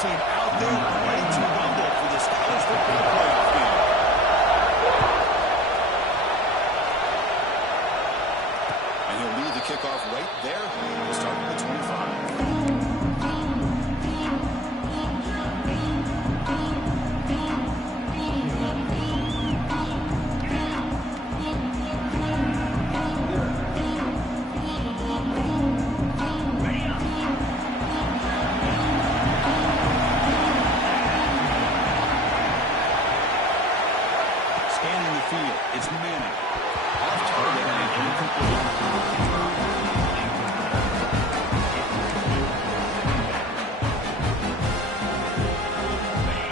team out there ready to rumble for this college football playoff game. And he'll lead the kickoff right there, starting at the 25. It's Manning. Off target and incomplete.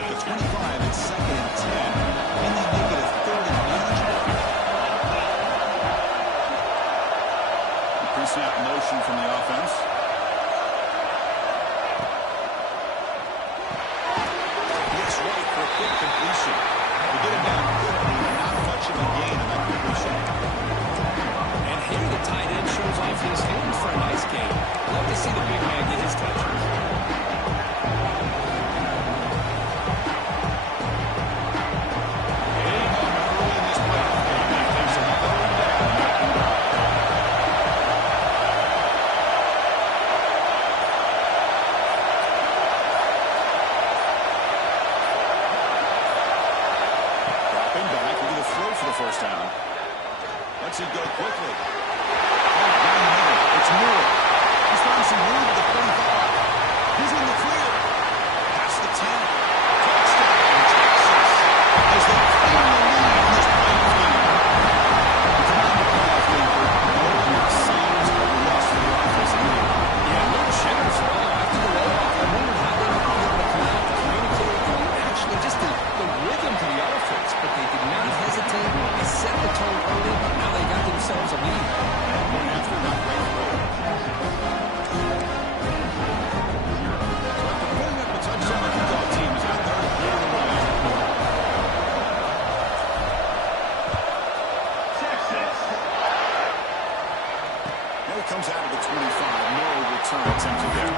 The 25, it's 2nd and 10. And they make it a 3rd and manageable. Pre-snap motion from the offense. Looks right for a quick completion. To get him down quickly. Of a gain in that completion. And here the tight end shows off his hands for a nice gain. Love to see the big man get his touches. Early in this playoff game, he takes a third down. First down. Lets it go quickly. It's Moore. He's found some room at the 45. He's in the clear. Past the 10. Touchdown, Texas. As they claim the lead in this playoff game. It's not a playoff game for no signs of a loss for the offensive game. Yeah, no jitters at all after the layoff. I wonder how they were able to come out, communicate, and actually just the rhythm to the offense. But they did not hesitate. They set the tone early. Now they got themselves a lead. After not great throw. So after putting up a touchdown, the kickoff team is out there to clear the way. Now he comes out of the 25. Moore return attempted there.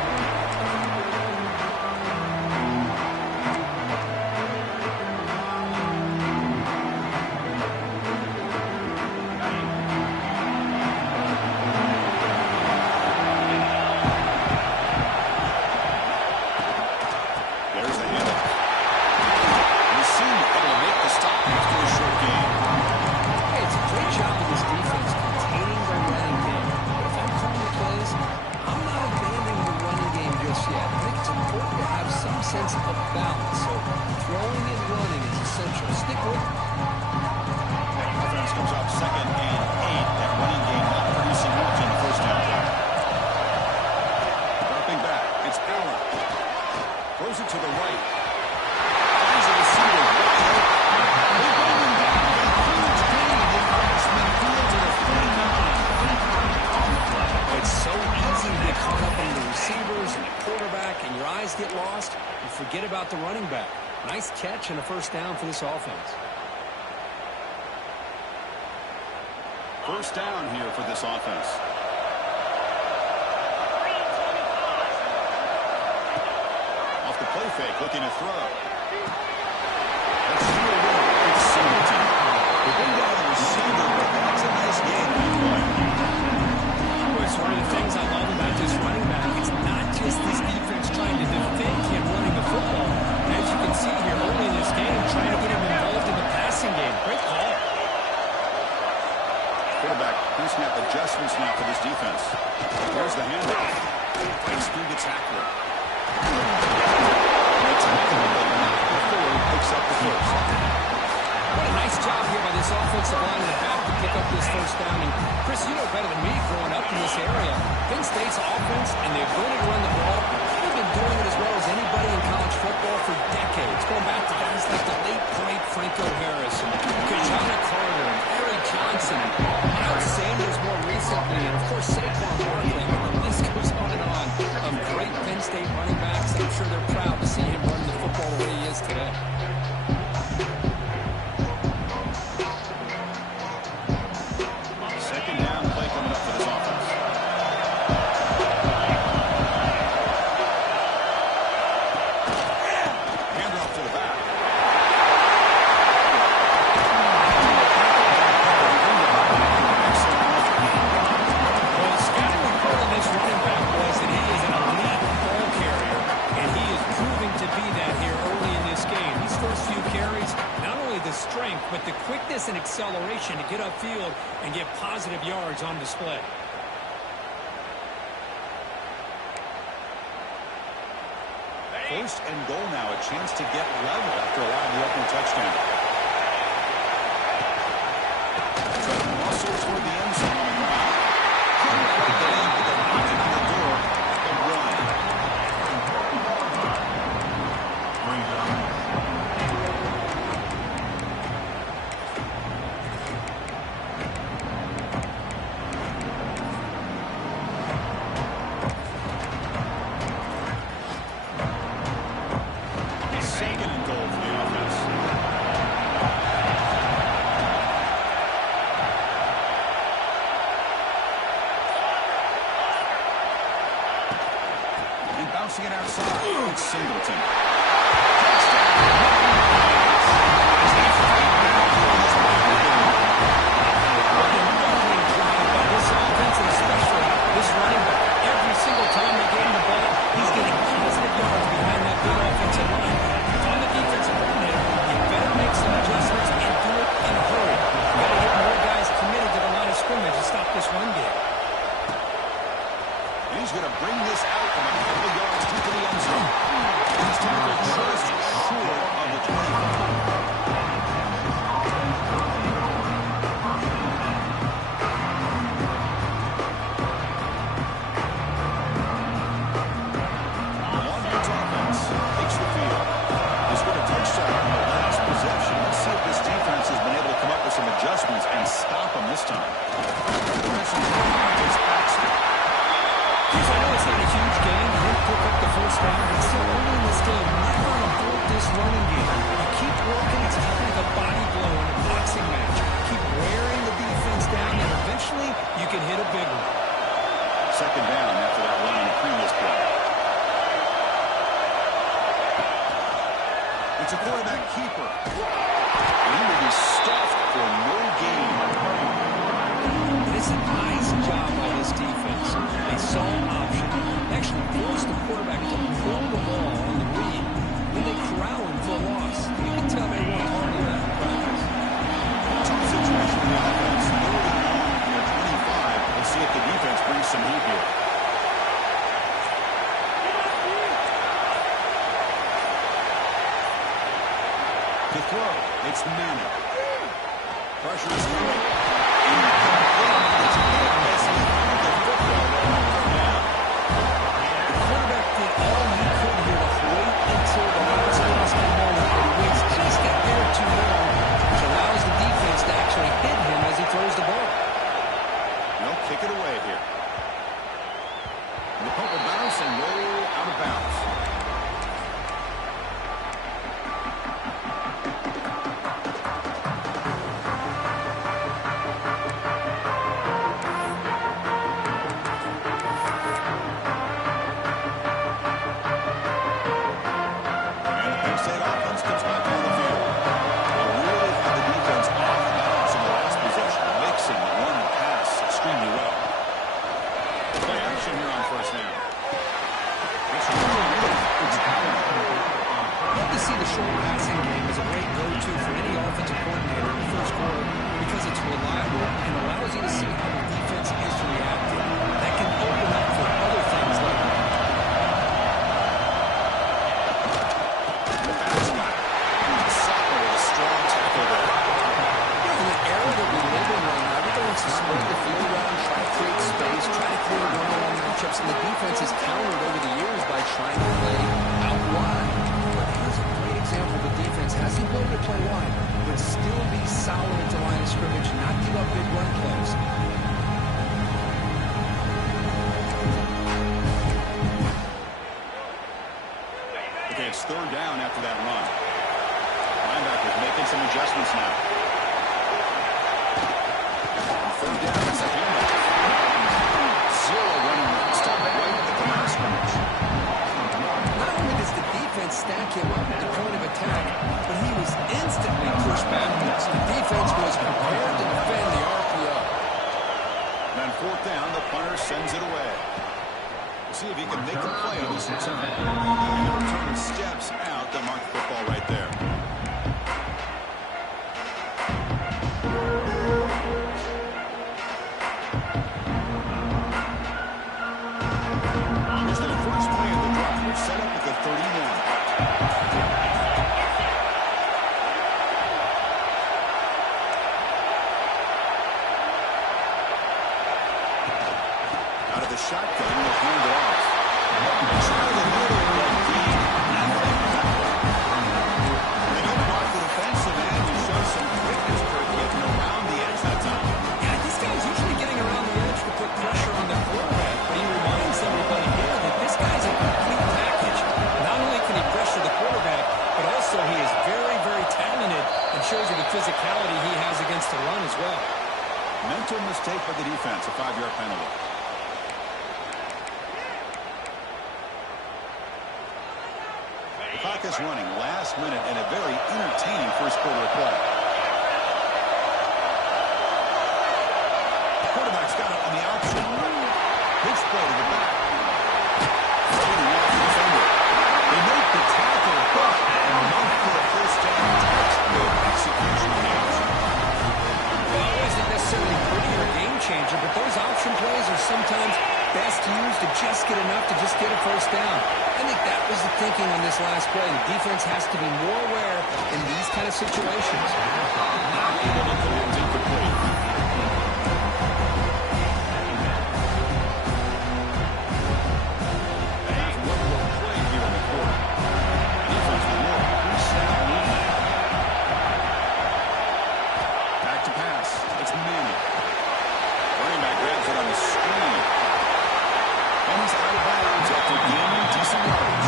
Sense of balance. So throwing and running is essential. Stick with it. Offense comes out 2nd and 8. That running game not producing much in the first down. Dropping back. It's Allen. Throws it to the right. Finds a receiver wide open. They bring him down. A huge gain in freshman field to the 49. It's so easy to get caught up on the receivers and the quarterback, and your eyes get lost. Forget about the running back. Nice catch and a first down for this offense. First down here for this offense. Off the play fake, looking to throw. That's it's Singleton. They bring down the receiver, but that's a nice gain on the play. It's one of the things I love about this running back. It's not just this defense trying to defend him running the football. As you can see here early in this game, trying to get him involved in the passing game. Great call. Quarterback, pre-snap adjustments now for this defense. Here's the handoff. Breaks through the tackler. Makes a not before he picks up the first. What a nice job here by this offensive line in the back to pick up this first down. And Chris, you know better than me growing up in this area. Penn State's offense and the ability to run the ball, they've been doing it as well as anybody in college football for decades. Going back to guys like the late, great Franco Harris and Kajana Carter and Larry Johnson and Miles Sanders more recently. And, of course, Saquon Barkley. The list goes on and on of great Penn State running backs. I'm sure they're proud to see him run the football the way he is today. Second down play coming up for this offense. acceleration to get upfield and get positive yards on display. First and goal now, a chance to get level after allowing the opening touchdown. Trying to muscle toward the end zone on the run. Couldn't quite get in, but they're knocking on the door. A run. Second and goal for the offense. And bouncing it outside, it's Singleton. This offense, and especially this running back, every single time they get him the ball, he's getting positive yards behind that big offensive line. If I'm the defensive coordinator, you better make some adjustments and do it in a hurry. You got to get more guys committed to the line of scrimmage to stop this run game. And he's going to bring this out from a couple of yards into the end zone. He's tackled just short of the 25. Longwood's offense takes the field. They scored a touchdown on the last possession. Let's see if this defense has been able to come up with some adjustments and stop them this time. It's Baxter. I know it's not a huge game. He didn't pick up the first down, but still early in this game, never abort this running game. You keep working, it's kind of like a body blow in a boxing match. Keep wearing the defense down, and eventually you can hit a big one. Second down after that run on the previous play. It's a quarterback keeper. And he will be stuffed for no gain. It is a nice job by this defense. They saw an option, actually forced the quarterback to pull the ball on the read. Then they corral him for a loss. You can tell they worked hard on that in practice. Tough situation in the offense. Third and long from their 25. Let's see if the defense brings some heat here. To throw, it's Manning. Pressure is coming. It's hit as he threw the football down. The quarterback did all he could here to wait until the last possible moment, but he waits just a bit or too long, which allows the defense to actually hit him as he throws the ball. They'll kick it away here. And the punt will bounce and roll out of bounds. It's third down after that run. Linebackers making some adjustments now. Third down, it's a handoff. Zero running route stop right at the line of scrimmage. Not only does the defense stack him up at the point of attack, but he was instantly pushed backwards. The defense was prepared to defend the RPO. Then fourth down, the punter sends it away. We'll see if he can make a play on this return. And the returner steps out to mark the football right there. the shotgun will hand it off. Try the middle, but deep. Nothing happened. They don't block the defensive end to show some quickness for getting around the edge that time. Yeah, this guy's usually getting around the edge to put pressure on the quarterback, but he reminds everybody here that this guy's a complete package. Not only can he pressure the quarterback, but also he is very, very talented and shows you the physicality he has against the run as well. Mental mistake by the defense, a 5-yard penalty. The clock is running last minute and a very entertaining first quarter of play. The quarterback's got it on the option. Pitch play to the back. Fading off the defender. They make the tackle, but enough for a first down. Textbook execution on the option. Well, it wasn't necessarily pretty or a game changer, but those option plays are sometimes best used to just get enough to just get a first down. I think that was the thinking on this last play. The defense has to be more aware in these kind of situations. Not able to connect incomplete. And what will play here in the quarter? Defense will work. Pre-snap movement. Back to pass. It's Manning. Running back grabs it on the screen. And he's out of bounds after gaining decent yardage.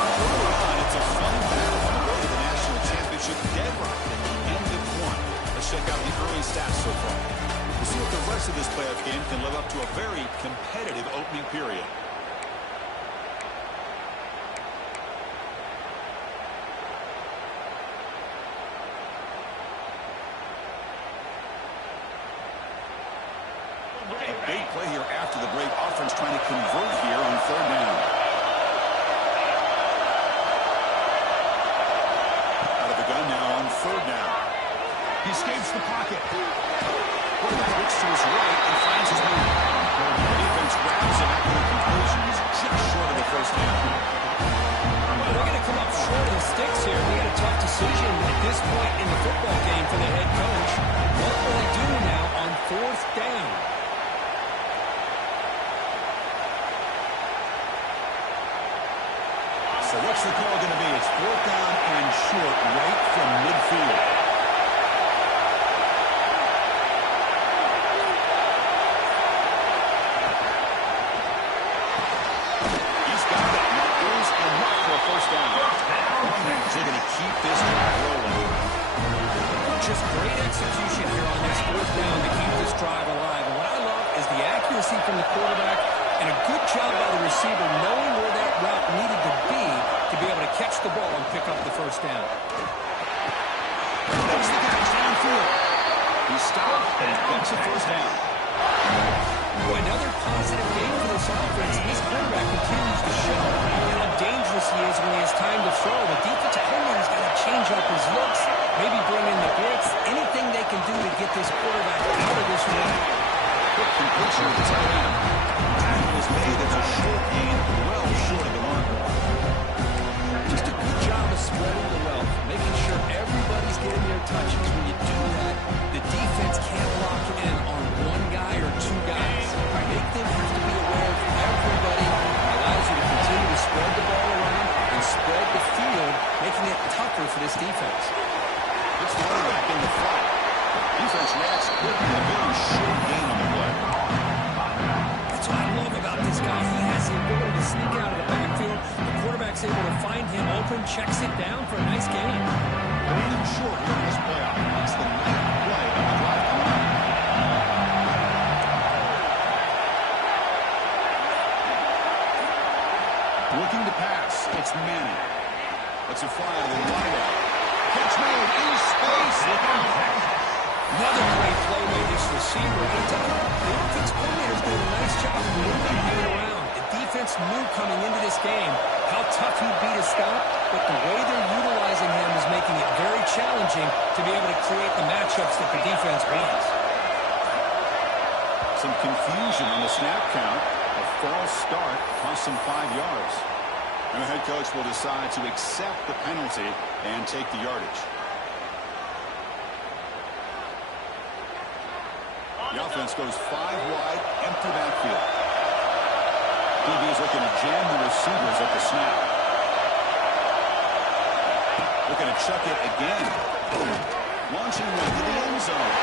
Early on, it's a fun battle for the road to the national championship. Dead right at the end of one. Let's check out the early stats so far. We'll see if the rest of this playoff game can live up to a very competitive opening period. A big play here after the break. Offense trying to convert here on third down. Out of the gun now on third down. He escapes the pocket. Quarterback looks to his right and finds his man. The defense grabs him after the conclusion. He's just short of the first down. Well, they're going to come up short of the sticks here. They had a tough decision at this point in the football game for the head coach. What will they do now on fourth down? So what's the call going to be? It's fourth down and short right from midfield. He's got it. That is enough for a first down. They're going to keep this drive rolling. Just great execution here on this fourth down to keep this drive alive. And what I love is the accuracy from the quarterback and a good job by the receiver knowing where that route needed to be able to catch the ball and pick up the first down. There's the catch downfield. He stopped and gets a first down. Boy, another positive game for this offense. This quarterback continues to show how dangerous he is when he has time to throw. The defensive coordinator's got to change up his looks, maybe bring in the blitz, anything they can do to get this quarterback out of this run. Quick completion of the tight end. Tackle is made. It's a short gain, well short of the marker. Just a good job of spreading the wealth, making sure everybody's getting their touches. When you do that, the defense can't lock in on one guy or two guys. Make them have to be aware of everybody. Allows you to continue to spread the ball around and spread the field, making it tougher for this defense. It's the running back in the flat. Defense reacts quickly. A very short gain on the play. That's what I love about this guy. He has the ability to sneak out of the backfield. The quarterback's able to find him open, checks it down for a nice gain. Going in short here in this playoff. That's the ninth play of the drive coming up. Looking to pass. It's Manning. Let's a fly to the wideout. Catch made in space. Look out. Another great play by this receiver. I tell you, the offense coordinator's doing a nice job of moving him around. The defense knew coming into this game how tough he'd be to stop, but the way they're utilizing him is making it very challenging to be able to create the matchups that the defense wants. Some confusion on the snap count. A false start cost him 5 yards. And the head coach will decide to accept the penalty and take the yardage. The offense goes 5 wide, empty backfield. DB is looking to jam the receivers at the snap. Looking to chuck it again. Launching one to the end zone.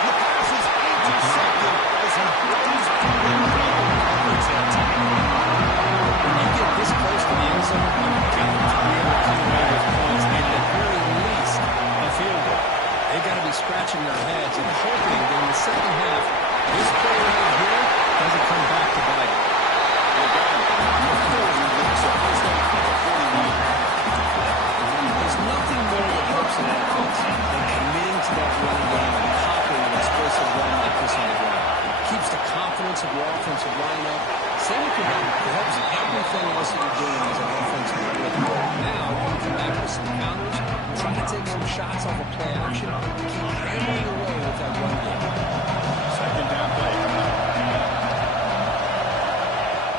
The pass is intercepted as he runs through the When you get this close to the end zone, you got to be able to come away with points, and at the very least, a field goal. They've got to be scratching their heads and hoping that in the second half, this play right here doesn't come back to bite it. There's nothing more that helps an offense than committing to that running game and copying an explosive run like this on the ground. It keeps the confidence of your offensive line up. Same with your run. It helps everything else that you're doing as an offensive player. Now, you can come back with some counters, try to take some shots off of play action, keep hammering away with that run game. Second down play coming up.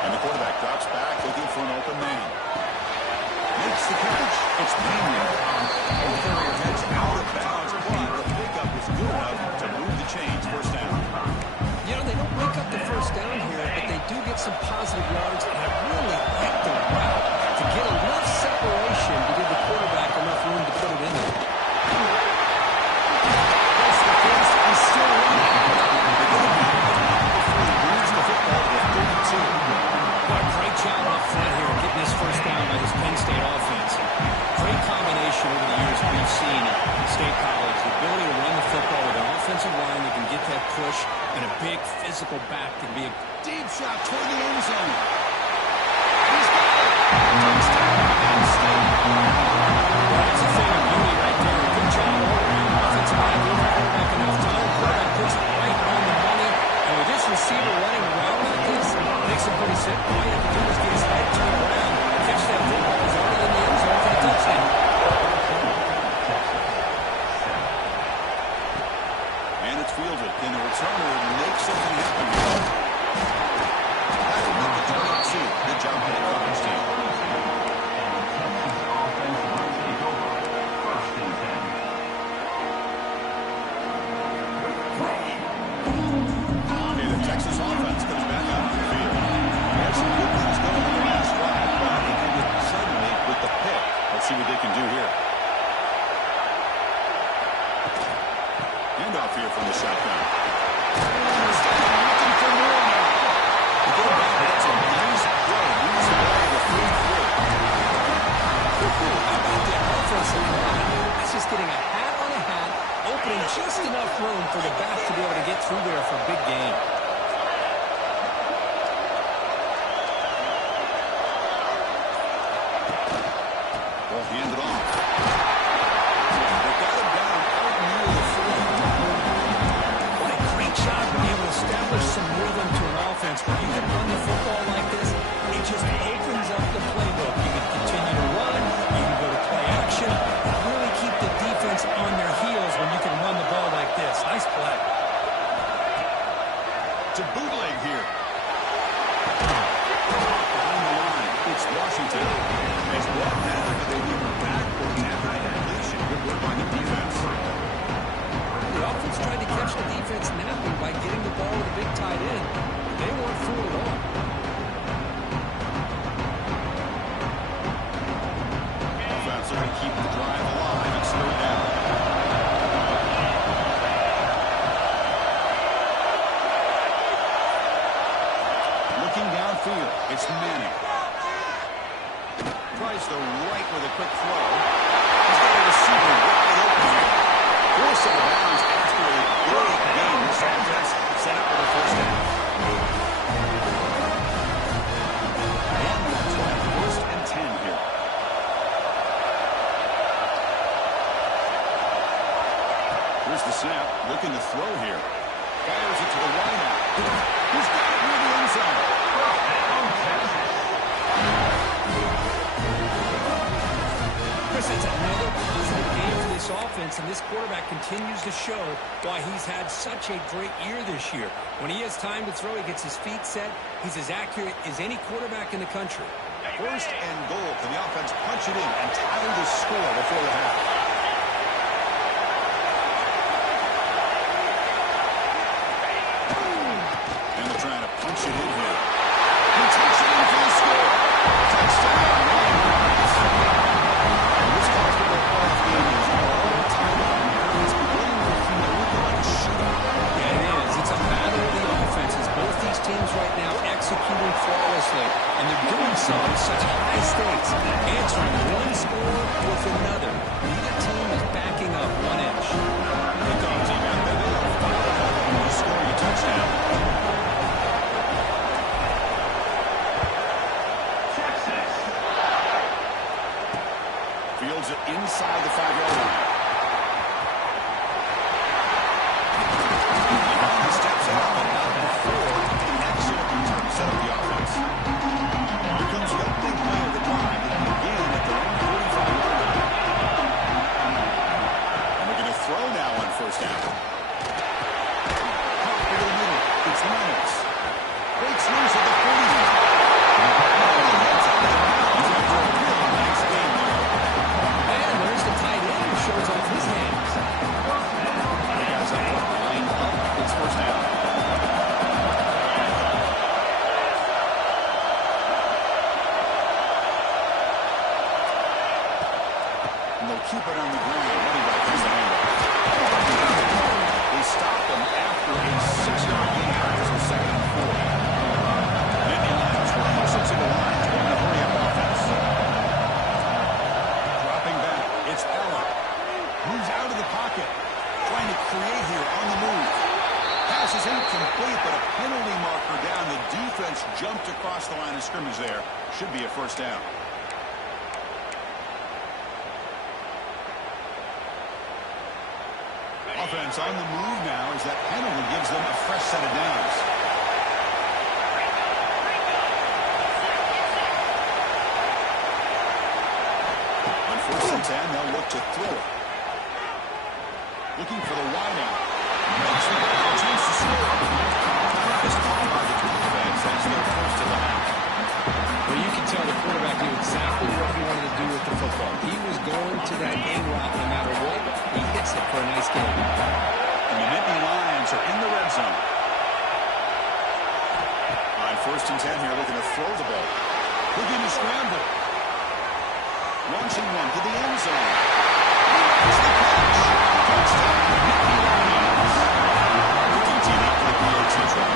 And the quarterback drops back looking for an open man. Makes the catch. It's Pena. Ball carrier heads out of bounds, but the pickup was good enough to move the chains. First down. You know, they don't break up the first down here, but they do get some positive yards, and I really like the route to get enough separation to give the quarterback enough room to put it in there. That's the pass. He's still running. Moves the football to 32. What a great job up front here getting this first down by this Penn State offense. Great combination over the years we've seen at State College. The ability to run the football with an offensive line that can get that push and a big physical back can be a Deep shot toward the end zone. He's got it. Touchdown, Penn State. Well, that's a thing of beauty right there. Good job all around. Offensive line giving the quarterback enough time. Quarterback puts it right on the money. And with this receiver running around like this, makes it pretty simple. All you have to do is get his head turned around, catch that football. He's already in the end zone for the touchdown. And it's fielded. Can the returner make something happen? That'll make the target 2. Good job by the coverage team. Okay, the Texas offense comes back out to the field. They had some good things going on the last drive, but it ended suddenly with the pick. Let's see what they can do here. Handoff here from the shotgun. Looking for more now. To get him back, that's a nice play. Moves the ball to 3-3. How about the offensive line? That's just getting a hat on a hat, opening just enough room for the back to be able to get through there for a big gain. Ball handed off. They got him down out near the 40. What a great job to be able to establish some rhythm to an offense. When you can run the football like this, it just opens up the playbook. You can continue to run, you can go to play action, and really keep the defense on their heels when you can run the ball like this. Nice play. To bootleg here. On the line, it's Washington. Has brought that after they leave him backward after the completion. Good work by the defense. The offense tried to catch the defense napping by getting the ball with a big tight end. They weren't fooled at all. Offense are going to keep the drive alive and slow it down. Looking downfield, it's Manning. Tries the right with a quick throw. He's got a receiver wide open here. Force out of bounds after a great game. This offense set up for the first down. And that's right. 1st and 10 here. Here's the snap. Looking to throw here. Fires it to the right out. He's got it near the end zone. Chris, it's another positive game for this offense, and this quarterback continues to show why he's had such a great year this year. When he has time to throw, he gets his feet set. He's as accurate as any quarterback in the country. 1st and goal. Can the offense punch it in and tie the score before the half? into the pocket. Trying to create here on the move. Pass is incomplete, but a penalty marker down. The defense jumped across the line of scrimmage there. Should be a first down. Offense on the move now as that penalty gives them a fresh set of downs. On 1st and 10, they'll look to throw it. Looking for the wide out. Makes the chance to score. Time is called by the defense as they're first to the half. Well, you can tell the quarterback knew exactly what he wanted to do with the football. He was going to that end route no matter what. He hits it for a nice game. And the Nittany Lions are in the red zone. On 1st and 10 here, looking to throw the ball. Looking to scramble. Launching one to the end zone. It's the catch. Touchdown, Nittany Lions. We continue to play the attention.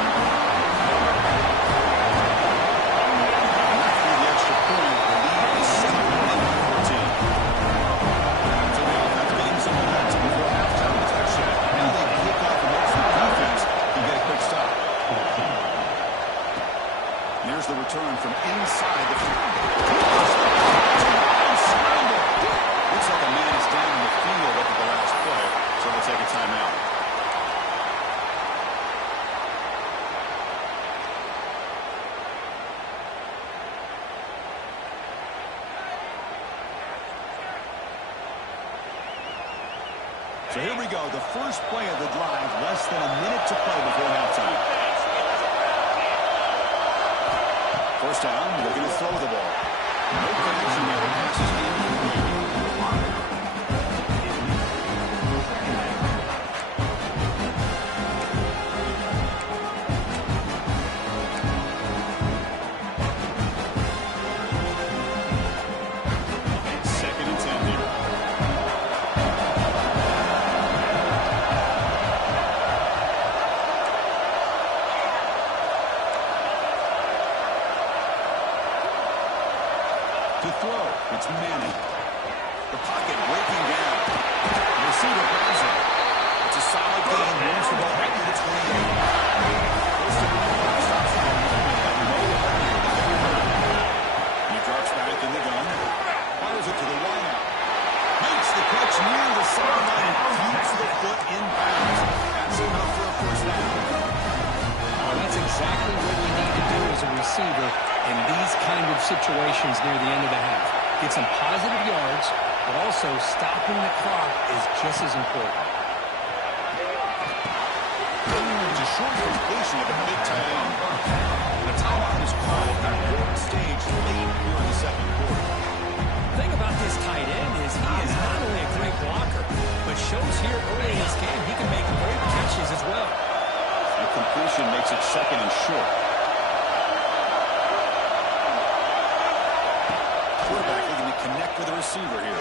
After the extra point, the lead is 7-14. So the offense gains some momentum before halftime. It's actually now they kick off and hope the defense can get a quick stop. And here's the return from inside the field. Looks like a man is down in the field after the last play, so we'll take a timeout. So here we go, the first play of the drive, less than a minute to play before halftime. First down, looking to throw the ball. No connection there, the pass is incomplete. To throw, it's Manning. The pocket breaking down. The receiver grabs it. It's a solid gain. Moves the ball back to the 28. First and 5 stops for him. He drops back in the gun. Fires it to the wideout. Makes the catch near the sideline and keeps the foot in bounds. That's enough for a first down. That's exactly what you need to do as a receiver in these kind of situations near the end of the half. Get some positive yards, but also stopping the clock is just as important. It's a short completion of a big tight end. The timeout is called at an important stage late here in the second quarter. The thing about this tight end is he is not only a great blocker, but shows here early in this game he can make great catches as well. The completion makes it second and short. Quarterback looking to connect with the receiver here.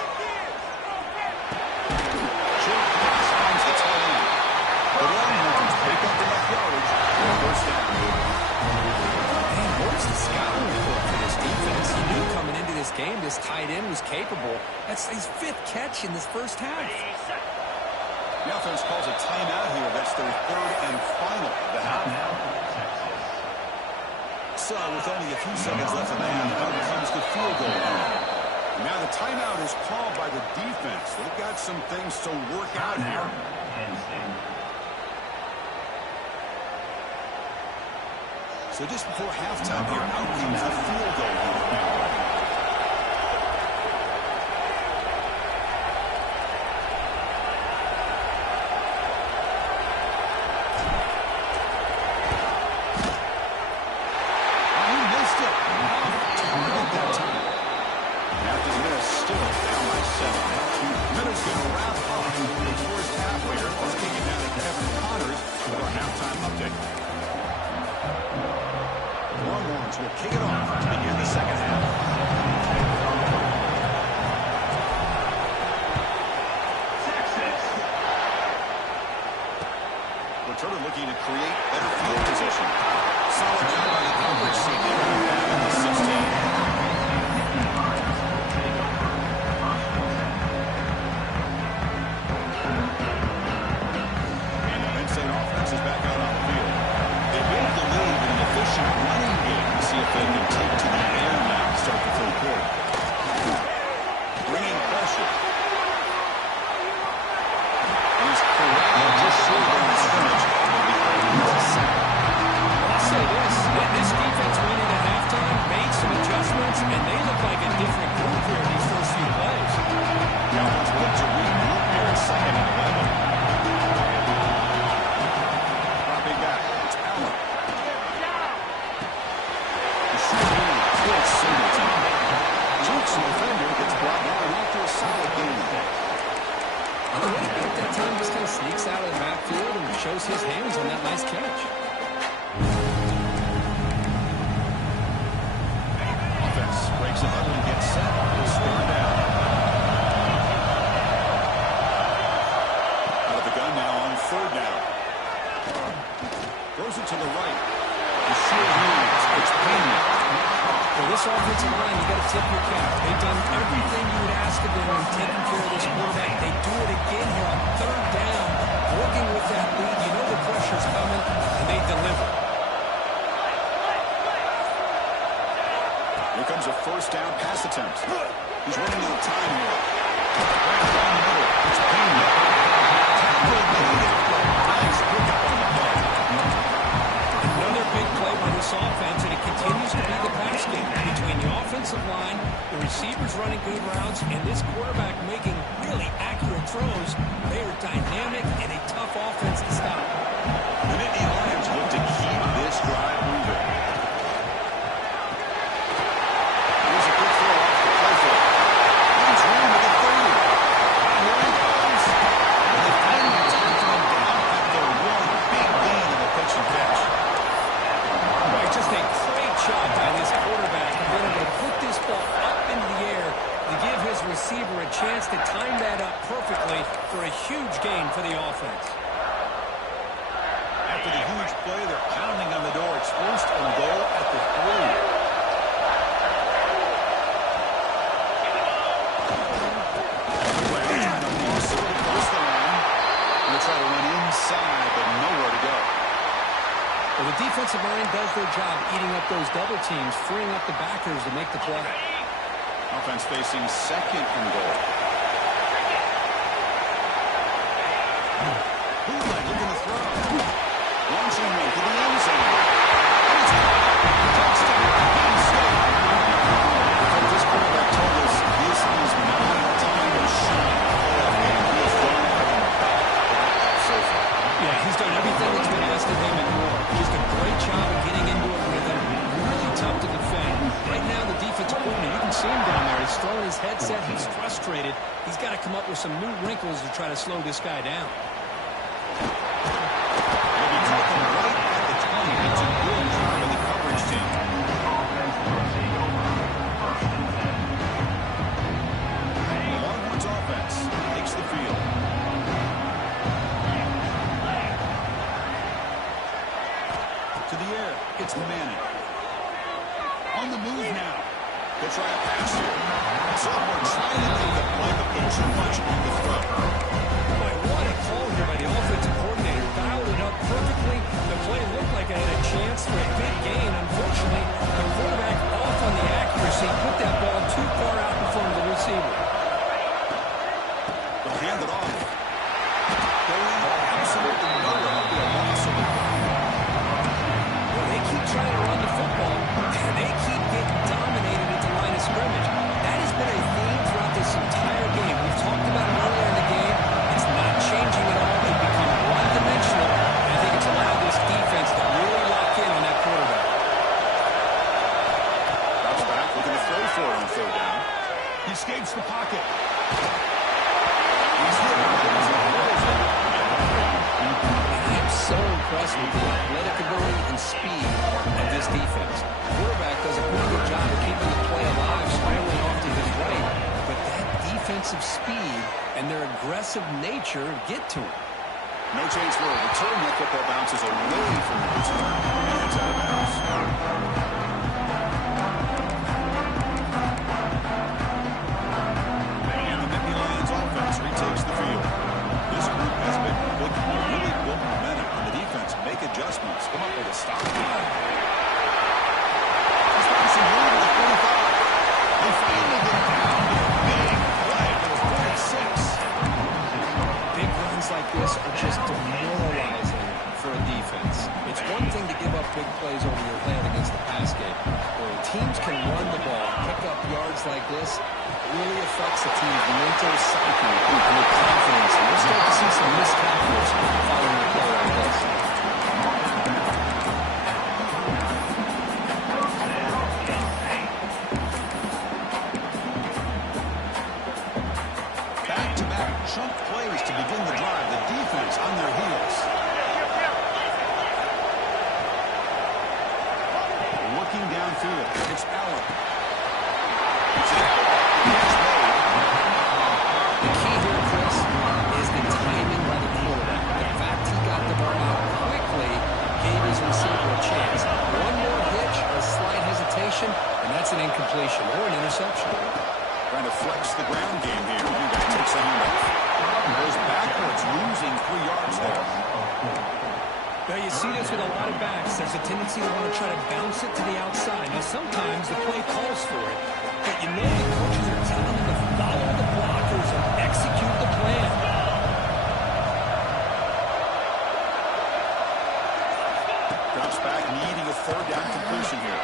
Short pass finds the tight end. The Longhorns pick up enough yardage for a first down. Man, where's the scouting report for this defense? You knew coming into this game this tight end was capable. That's his 5th catch in this first half. The offense calls a timeout here. That's their 3rd and final of the half. So with only a few seconds left in the half, now comes the field goal line. Now the timeout is called by the defense. They've got some things to work out here. So just before halftime here, out comes the field goal line. Will kick it off to begin the second half. Returner looking to create better field position. Solid job by the coverage safety at the 16. sneaks out of the backfield and shows his hands on that nice catch. Offense breaks a huddle and gets set. It's third down. Out of the gun now on third down. Throws it to the right. The short hands. It's Payne. For this offensive line, you got to tip your cap. They've done everything you would ask of them in taking care of this quarterback. They do it again here on third down, working with that lead. You know the pressure's coming, and they deliver. Here comes a first down pass attempt. He's running out of time here. Right down the middle. It's Payne. Tackle made after a nice pickup on the play. Another big play by this offense, and it continues to be the pass game between the offensive line, the receivers running good routes, and this quarterback making really accurate throws. They are dynamic and a tough offense to stop. The Nittany Lions look to keep this drive moving. Here's a good throw off the play fake. He's room at the 30. Here he goes. And they finally tackle him down after a really big gain in the pitch and catch. Right, just a great job by this quarterback. Being able to put this ball up into the air to give his receiver a chance to time that up perfectly for a huge gain for the offense. After the huge play, they're pounding on the door. It's first and goal at the 3. They're trying to muscle it across the line. They'll try to run inside, but nowhere to go. Well, the defensive line does their job eating up those double teams, freeing up the backers to make the play. Offense facing second and goal. Bootleg looking to throw. Launching one to the end zone. And it's caught. Touchdown, Penn State. This quarterback told us this is not time to shine. And he has thrown out of the back so far. Yeah, he's done everything that's been asked of him and more. Just a great job of getting into a rhythm. Really tough to defend. Right now, the defensive coordinator, you can see him down there. He's throwing his headset. He's frustrated. He's got to come up with some new wrinkles to try to slow this guy down. They'll be taken right at the 20. It's a good job of the coverage team. The Longhorns offense takes the field. To the air. It's Manning. On the move now. They'll try a pass here. Sophomore trying to make the play, but put too much on the throw. Boy, what a call here by the offensive coordinator. Dialed it up perfectly. The play looked like it had a chance for a big gain. Unfortunately, the quarterback off on the accuracy, put that ball too far out in front of the receiver. They'll hand it off. Going absolutely nowhere. It'll be a loss of the ball. Well, they keep trying to run the football, and they keep getting dominated at the line of scrimmage. That has been a theme throughout this entire game. We've talked about it earlier in the game. It's not changing at all. They've become one-dimensional, and I think it's allowed this defense to really lock in on that quarterback. Drops back, looking to throw for it on third down. He escapes the pocket. He's hit. I am so impressed with the athletic ability and speed of this defense. The quarterback does a pretty good job of keeping the play alive, scrambling off to his right, but that defensive speed and their aggressive nature get to him. No chance for a return. That football bounces away from the return. And it's out of bounds. And the Nittany Lions offense retakes the field. This group has been looking to really build momentum on the defense, make adjustments, come up with a stop. He's got some room at the 45. They finally get down to a big play for the 46. Big runs like this are just demoralizing for a defense. It's one thing to give up big plays over your head against the pass game. When teams can run the ball, pick up yards like this, it really affects the team's mental psyche and their confidence. And we'll start to see some missed tackles following a play like this. Back-to-back chunk plays to begin the drive. The defense defense on their heels. Looking downfield. It's Allen. The key here, Chris, is the timing by the quarterback. The fact he got the ball out quickly gave his receiver a chance. One more hitch, a slight hesitation, and that's an incompletion or an interception. Trying to flex the ground game here. One guy takes the handoff. Goes backwards, losing 3 yards there. Now, you see this with a lot of backs. There's a tendency to want to try to bounce it to the outside. Now, sometimes the play calls for it, but you know the coaches are telling them to follow the blockers and execute the plan. Drops back, needing a 3rd down completion here.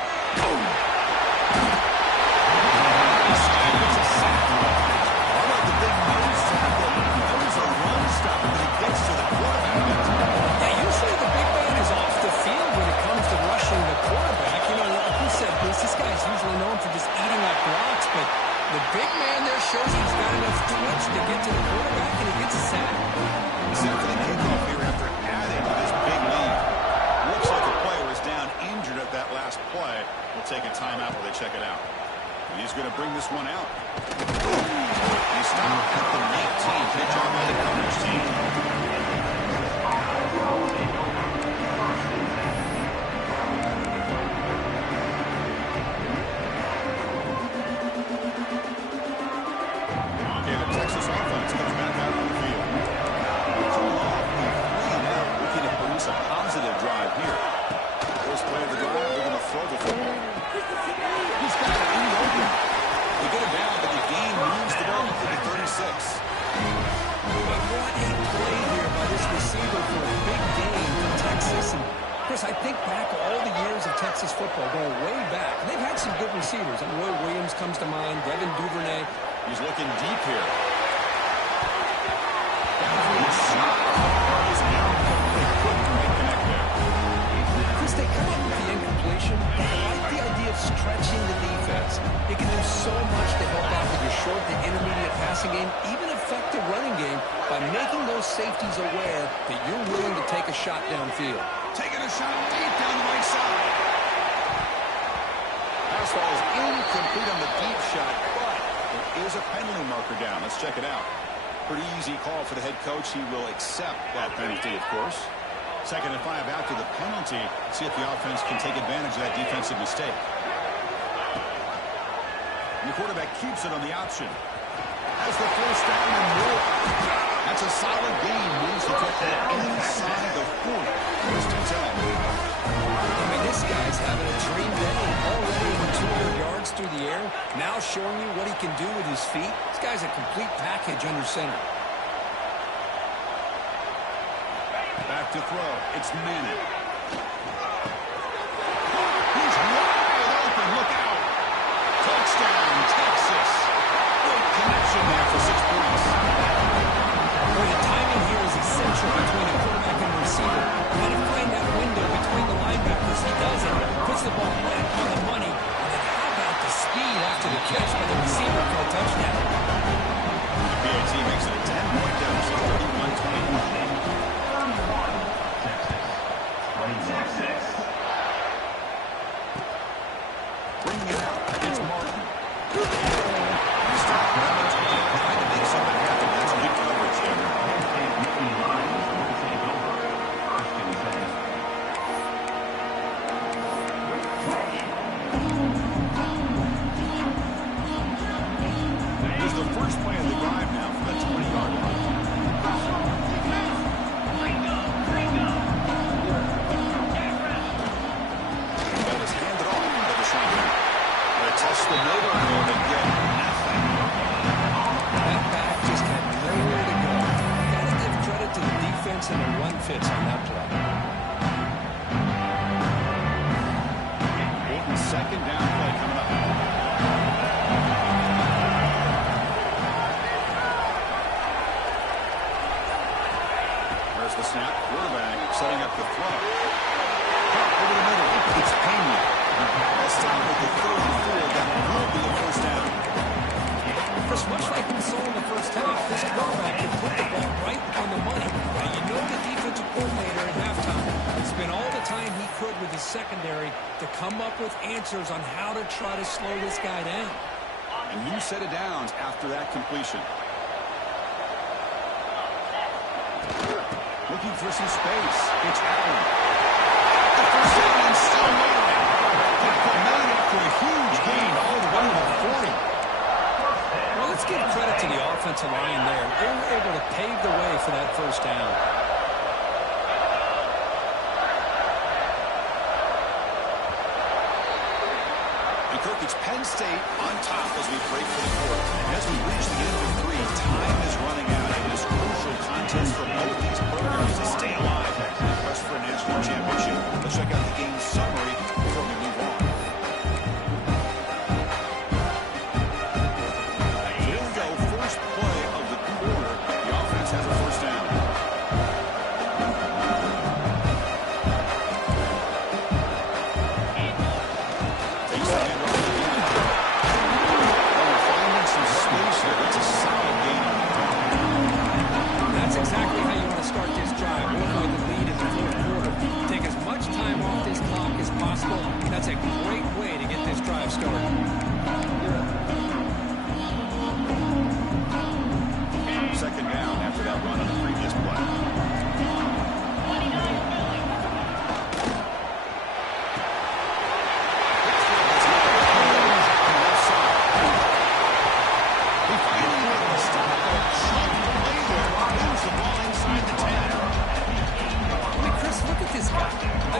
This guy's usually known for just eating up blocks, but the big man there shows he's got enough twitch to get to the quarterback, and he gets a sack. Set for the kickoff here after adding to this big lead. Looks like a player is down injured at that last play. We'll take a timeout while they check it out. And he's going to bring this one out. He's stopped at the 19. Good job by the coverage team. Chris, I think back all the years of Texas football, going way back. They've had some good receivers. And Roy Williams comes to mind, Devin Duvernay. He's looking deep here. Chris, they come up with the incompletion. I like the idea of stretching the defense. It can do so much to help out with your short to intermediate passing game, even affect the running game by making those safeties aware that you're willing to take a shot downfield. Taking a shot deep down the right side. Pass ball is incomplete on the deep shot, but there is a penalty marker down. Let's check it out. Pretty easy call for the head coach. He will accept that penalty, of course. 2nd and 5 after the penalty. See if the offense can take advantage of that defensive mistake. And the quarterback keeps it on the option. Has the first down and more. That's a solid gain. Moves the football inside the 40. First and 10. I mean, this guy's having a dream day, already over 200 yards through the air. Now showing you what he can do with his feet. This guy's a complete package under center. Back to throw. It's Manning. He's wide open. Look out. Touchdown, Texas. Good connection there for 6 points. Well, the timing here is essential between the quarterback and the receiver. Got to find that window between the linebackers. He does it. Puts the ball right on the money. And then how about the speed after the catch by the receiver for a touchdown? The PAT makes it a 10-point deficit, 31-21. Bringing it out. It's Martin. He's trying to make something happen. That's good coverage there. Here's the first play of the drive now for that 20-yard line. That is handed off by the Schreiber. They test the middle and they get nothing. That back just had nowhere to go. Got to give credit to the defense and the run fits on that play. 2nd down play coming up. There's the snap. Quarterback setting up the throw. Over the middle. It's Pena. That's down with the 34. That will be a first down. Chris, much like we saw in the first half, this quarterback can put the ball right on the money. Now, you know secondary to come up with answers on how to try to slow this guy down. A new set of downs after that completion. Looking for some space. It's Allen. The first down and still motoring. Tackle made after a huge gain all the way to the 40. Well, let's give credit to the offensive line there. They were able to pave the way for that first down. And Kirk, it's Penn State on top as we break for the fourth. And as we reach the end of 3, time is running out in this crucial contest for both these programs to stay alive in the quest for a national championship. Let's check out the game summary before we move on. Here we go, first play of the quarter. The offense has a first down. Takes the handoff again. Well, we're finding some space here. That's a solid gain on the ground. That's exactly how you want to start this drive, working with the lead in the fourth quarter. Take as much time off this clock as possible. That's a great way to get this drive started. Second down after that run on the previous play. He finally able to stop a chunk play there. Moves the ball inside the 10. Hey, Chris, look at this guy.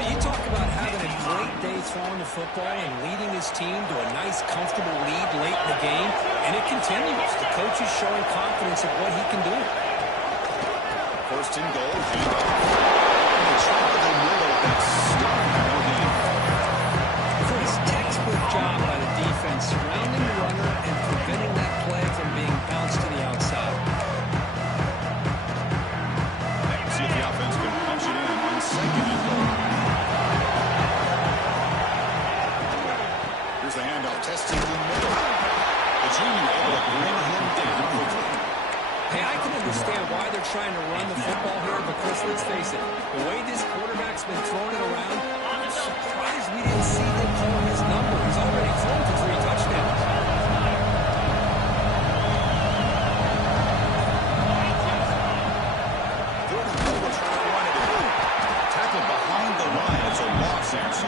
You talk about having a great day throwing the football and leading his team to a nice, comfortable lead late in the game, and it continues. The coach is showing confidence of what he can do. First and goal. Handoff. The trap of the middle. That's stuck. No gain. Chris, textbook job by the defense, surrounding the runner and preventing that play from being bounced to the outside. See if the offense can punch it in on second and goal. Here's the handoff, testing the middle. The junior able to bring him down quickly. Hey, I can understand why they're trying to run the football here, but Chris, let's face it, the way this quarterback's been throwing it around, I'm surprised we didn't see them call his number. He's already thrown for 3 touchdowns. Third and goal, we're trying to run it in. Tackled behind the line. It's a loss of 2.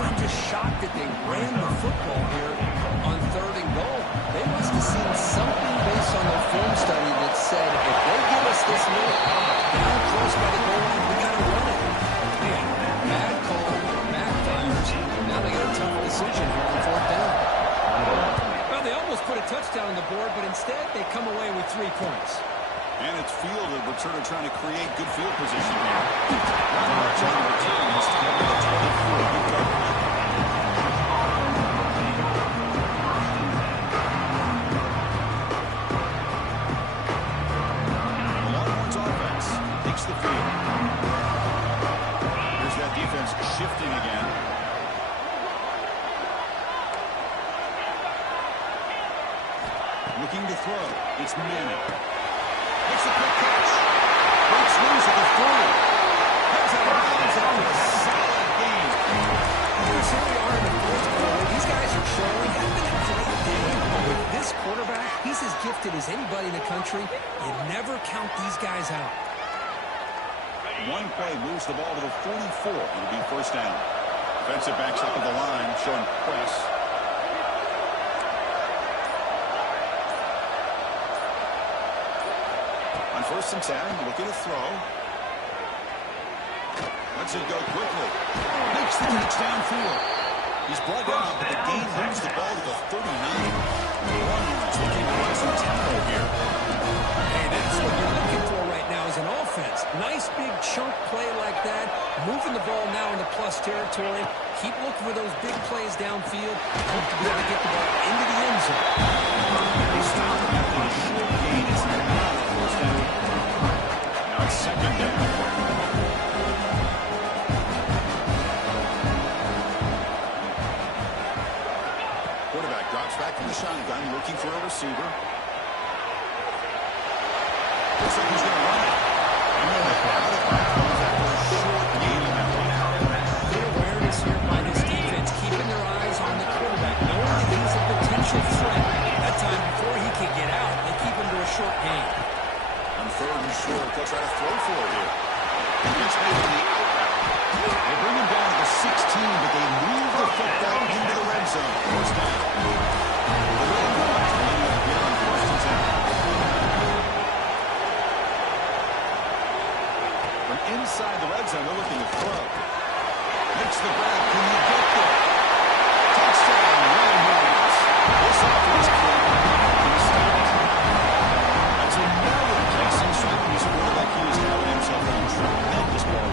I'm just shocked that they ran the football here on third and goal. They must have seen something based on their film study that said, if they give us this look down close by the goal line, we got to run it. Man, bad call, backfires. Now they got a tough decision here on fourth down. Well, they almost put a touchdown on the board, but instead they come away with 3 points. And it's field of return trying to create good field position here. John returns to the 24. Longhorns offense takes the field. Here's that defense shifting again. Looking to throw. It's Manning. Makes a quick catch. Breaks loose at the 40. Comes out of bounds after a solid gain. Here we are in the fourth quarter. These guys are showing having a great day. With this quarterback, he's as gifted as anybody in the country. You never count these guys out. One play moves the ball to the 44. It'll be first down. Defensive backs up at the line, showing press. On first and 10, looking to throw. Lets it go quickly. Makes the catch downfield. He's brought down, but the gain moves the ball to the 39. Longhorns looking to rise some tempo here. Hey, that's what you're looking for right now is an offense. Nice big chunk play like that. Moving the ball now into plus territory. Keep looking for those big plays downfield. Hope to be able to get the ball into the end zone. They stop after a short gain. It's not a first down. Now it's second down. Quarterback drops back from the shotgun, looking for a receiver. Looks like he's going to run it. And they're out of bounds after a short gain on that one. sure what they'll try to throw for here. It's made on the out route. They bring him down to the 16, but they move the football into the red zone. First down. The Ravens lining up here on 1st and 10. From inside the red zone, they're looking to throw. Makes the grab. Can you get there? Touchdown, Ryan Williams. This offense can't be stopped. That's another passing piece of quarterback. He was having himself in tremendous ball.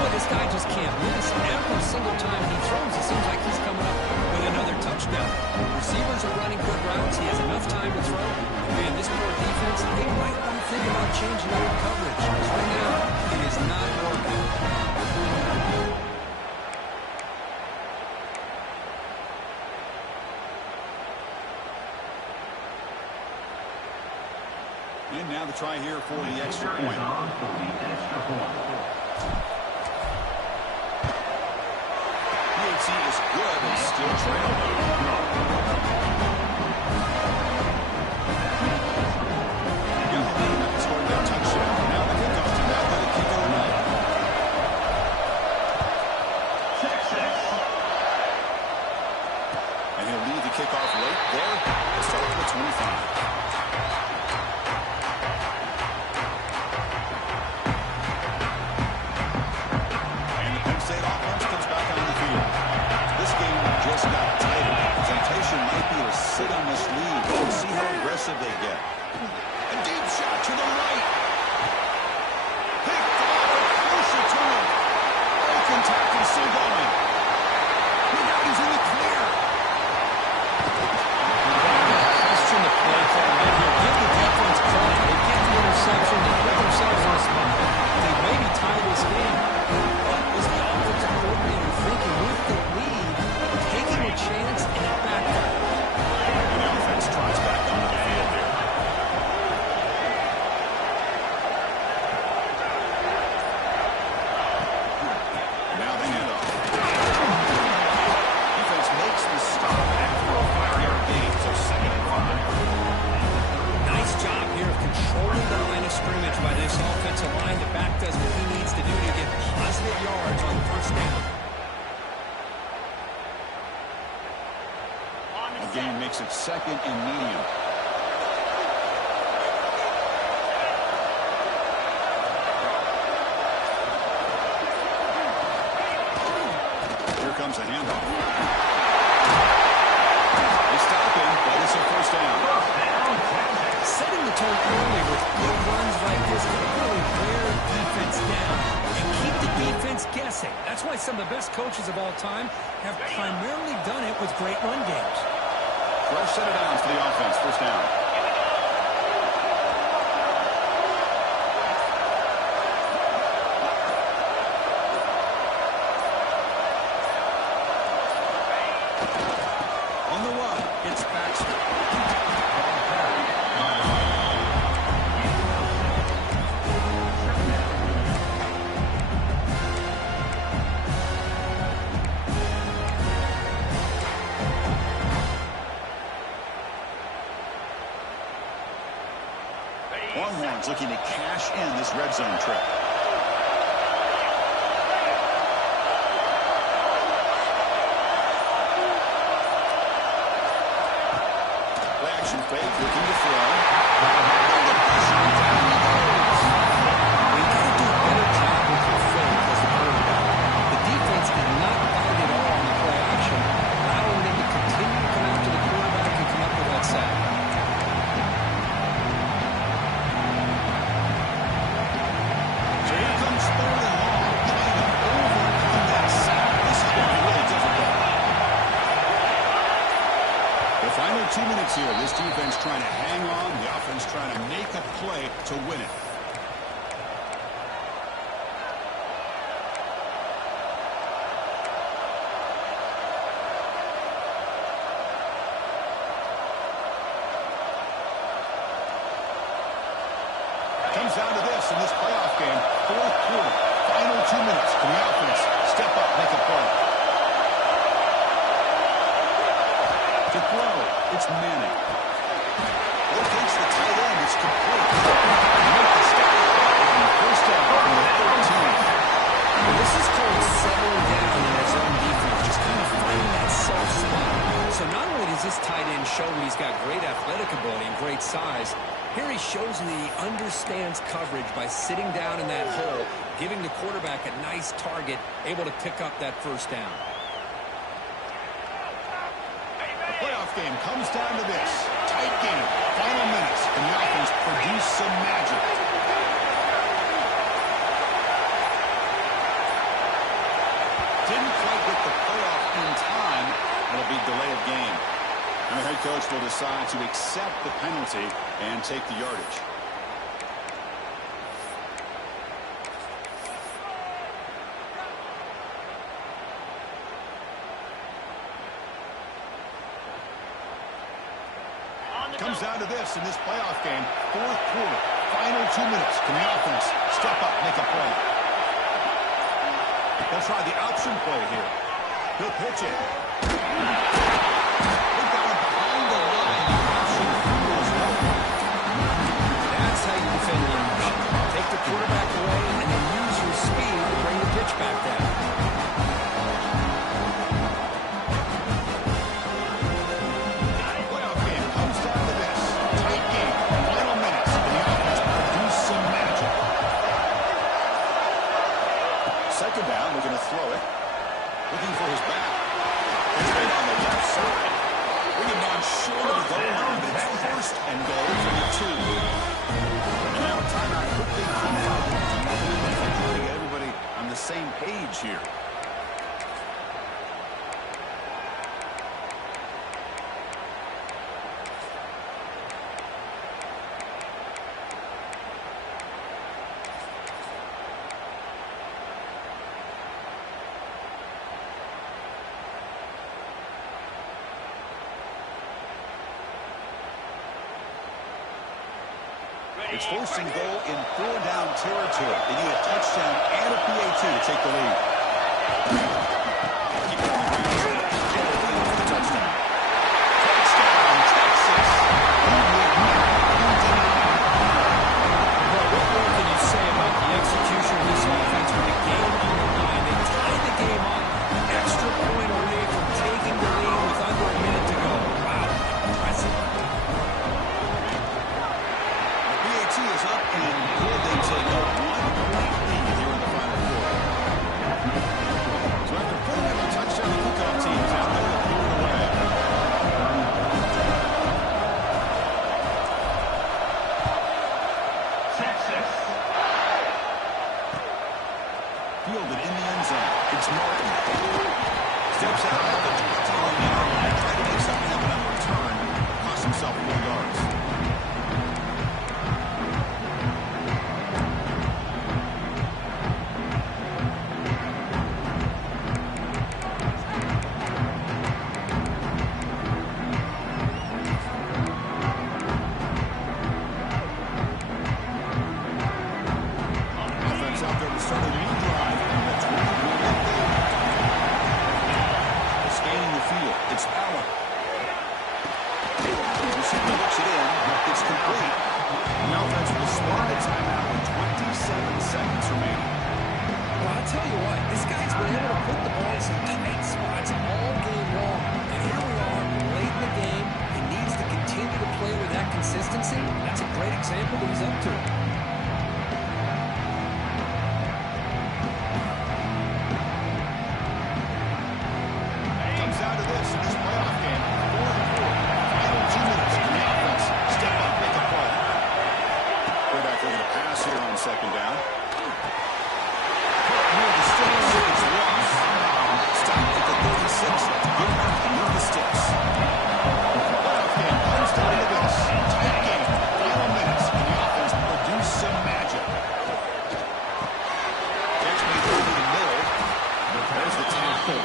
Boy, this guy just can't miss. Every single time he throws, it seems like he's coming up with another touchdown. Receivers are running good routes. He has enough time to throw. And this poor defense, they might want to think about changing their coverage. Because right now, it is not working. And now the try here for the extra point. PAT is good and still trailing. Scored that touchdown. Now the kickoff to that, let it kick it away. And he'll lead the kickoff right there. He'll start at the 25. Sit on this lead and see how aggressive they get. A deep shot to the right. Picked off and closer to him. Broken tackle, still going. Look out, he's in the clear. Question the play call right here. Give the defense credit. They get the interception. They put themselves in a spot. They maybe tie this game. What was the offensive coordinator thinking with the lead, taking a chance and it backfired? Tries back onto the field here. Now the handoff. Defense makes the stop after a 5-yard gain, so 2nd and 5. Nice job here of controlling the line of scrimmage by this offensive line. The back does what he needs to do to get positive yards on the first down. Game makes it 2nd and medium. Here comes a handoff. They stop him, but it's a first down. Setting the tone early with good runs like this can really wear defense down and keep the defense guessing. That's why some of the best coaches of all time have primarily done it with great run games. Fresh set of downs for the offense. First down. On the run, it's Baxter. Longhorns looking to cash in this red zone trip. Play action fake, looking to throw. The pressure down he goes. You got to do a better job with your fake as a quarterback. The defense did not bite at all on the play action, allowing them to continue to come after the quarterback and come up with that sack. Final 2 minutes here. This defense trying to hang on. The offense trying to make a play to win it. Comes down to this in this playoff game. 4th quarter. Final 2 minutes. Can the offense step up, make a play? To throw, it's Manning. He takes the tight end. It's complete. Make the stop. size. Here he shows that he understands coverage by sitting down in that hole, giving the quarterback a nice target, able to pick up that first down. The playoff game comes down to this. Tight game. Final minutes. And the offense produce some magic. Didn't quite get the playoff in time. It'll be delay of game. And the head coach will decide to accept the penalty and take the yardage. Comes down to this in this playoff game. Fourth quarter. Final 2 minutes. Can the offense step up, make a play? They'll try the option play here. He'll pitch it. That's how you defend the option. Take the quarterback away and then use your speed to bring the pitch back down. Playoff game comes down to this. Tight game. Final minutes. And the offense produce some magic. Second down. They're going to throw it. Looking for his back. It's right on the left side. Bringing down short of the goal line. It's first and goal from the 2. And now a timeout quickly comes out. Trying to get everybody on the same page here. It's first and goal in 4-down territory. They need a touchdown and a PAT to take the lead. Keep going around. Get the lead for the touchdown. Touchdown, Texas. Well, what more can you say about the execution of this offense with the game on the line? They tied the game up, an extra point away from taking the lead with under a minute to go. Wow, impressive. Is up and good. They take a 1-point lead here in the final quarter. So after putting up a touchdown, the kickoff team is out there to pull it away. Texas. Fielded in the end zone. It's Martin. Steps out of the 20 yard line. Trying to make something happen on the return. Cost himself 4 yards. That's a great example that he's up to. Comes down to this in this playoff game. 4th quarter. Final 2 minutes. And the offense step up, make a play. Quarterback looking to pass here on second down. Near the sticks. It's Ross. Stopped at the 36. Good enough to move the sticks. Playoff game comes down to this. Tight game. Final minutes. And the offense produce some magic. Catch made through to the middle. There's the tackle.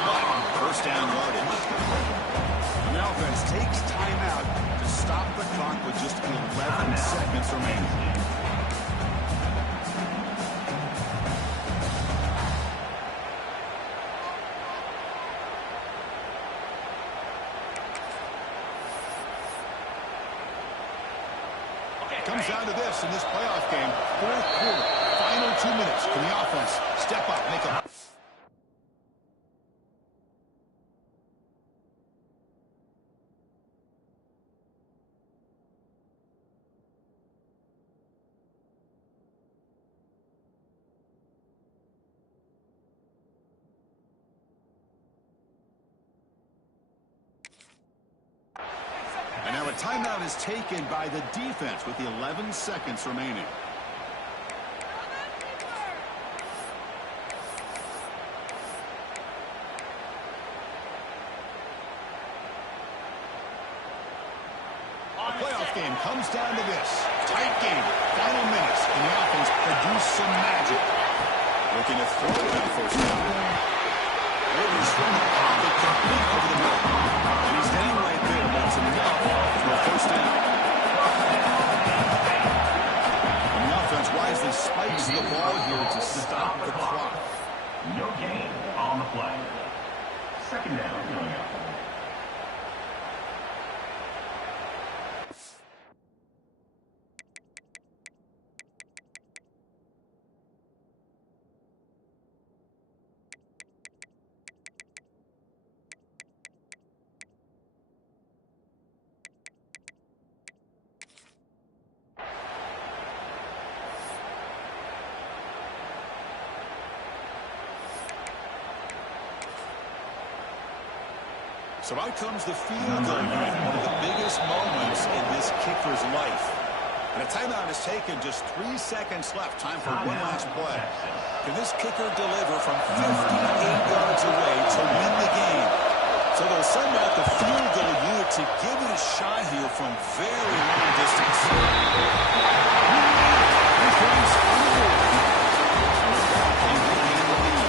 First down yardage. And the offense takes timeout to stop the clock with just 11 seconds remaining. Comes down to this in this playoff game. 4th quarter. Final 2 minutes. Can the offense step up, make a... timeout is taken by the defense with the 11 seconds remaining. Playoff game comes down to this. Tight game. Final minutes. And the offense produced some magic. Looking to throw it on first down. Rivers from the pocket complete over the middle. And he's down right there. That's enough for a first down. And the offense wisely spikes the ball here to stop the clock. No gain on the play. Second down coming up. So out comes the field goal unit, one of the biggest moments in this kicker's life. And a timeout is taken, just 3 seconds left. Time for one last play. Can this kicker deliver from 58 yards away to win the game? So they'll send out the field goal unit to give it a shot here from very long distance. Defense on the board. And regain the lead.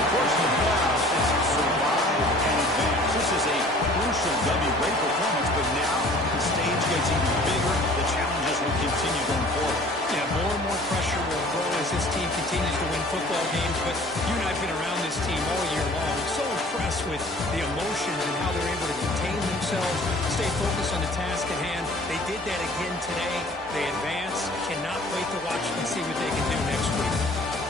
Of course, the playoffs is survive and advance. This is a crucial W. Great performance, but now the stage gets even bigger. The challenges will continue going forward. Yeah, more and more pressure will grow as this team continues to win football games. But you and I have been around this team all year long. So impressed with the emotions and how they're able to contain themselves, stay focused on the task at hand. They did that again today. They advance. Cannot wait to watch and see what they can do next week.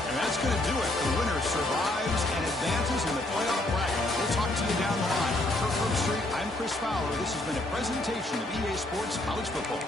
And that's going to do it. The winner survives and advances in the playoff bracket. We'll talk to you down the line. For Kirkland Street, I'm Chris Fowler. This has been a presentation of EA Sports College Football.